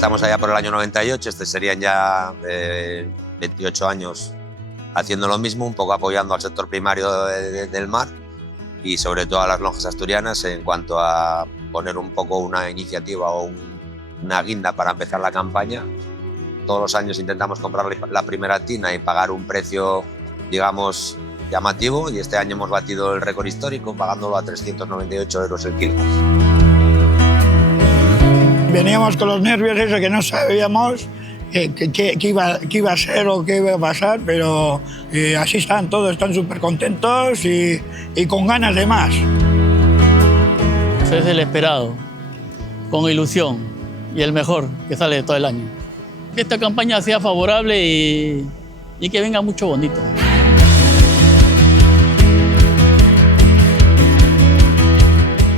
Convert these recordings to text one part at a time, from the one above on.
Comenzamos allá por el año 98, serían ya 28 años haciendo lo mismo, un poco apoyando al sector primario del mar y sobre todo a las lonjas asturianas en cuanto a poner un poco una iniciativa o una guinda para empezar la campaña. Todos los años intentamos comprar la primera tina y pagar un precio, digamos, llamativo, y este año hemos batido el récord histórico pagándolo a 398 € el kilo. Veníamos con los nervios esos que no sabíamos qué iba a ser o qué iba a pasar, pero así están, todos están súper contentos y con ganas de más. Es el esperado, con ilusión y el mejor que sale todo el año. Que esta campaña sea favorable y que venga mucho bonito.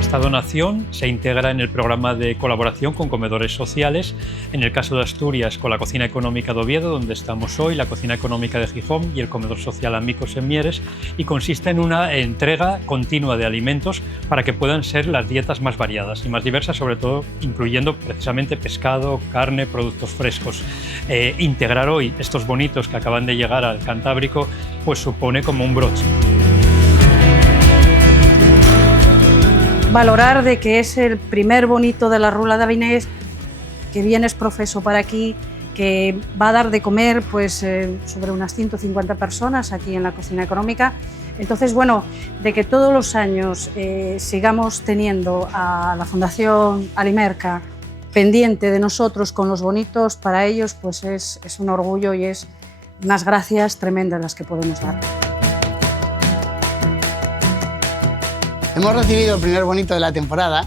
Esta donación se integra en el programa de colaboración con comedores sociales, en el caso de Asturias con la Cocina Económica de Oviedo, donde estamos hoy, la Cocina Económica de Gijón y el comedor social Amigos en Mieres, y consiste en una entrega continua de alimentos para que puedan ser las dietas más variadas y más diversas, sobre todo incluyendo precisamente pescado, carne, productos frescos. Integrar hoy estos bonitos que acaban de llegar al Cantábrico pues supone como un broche. Valorar de que es el primer bonito de la Rula de Avinés, que viene es profeso para aquí, que va a dar de comer pues, sobre unas 150 personas aquí en la Cocina Económica. Entonces, bueno, de que todos los años sigamos teniendo a la Fundación Alimerca pendiente de nosotros con los bonitos, para ellos pues es un orgullo y es unas gracias tremendas las que podemos dar. Hemos recibido el primer bonito de la temporada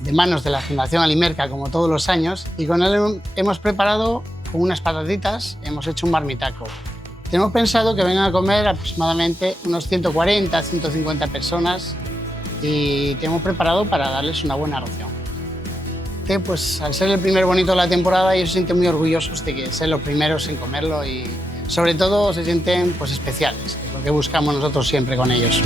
de manos de la Fundación Alimerca, como todos los años, y con él hemos preparado con unas patatitas, hemos hecho un marmitaco. Tenemos pensado que vengan a comer aproximadamente unos 140, 150 personas y te hemos preparado para darles una buena ración. Pues al ser el primer bonito de la temporada, ellos se sienten muy orgullosos de que ser los primeros en comerlo y sobre todo se sienten pues especiales, que es lo que buscamos nosotros siempre con ellos.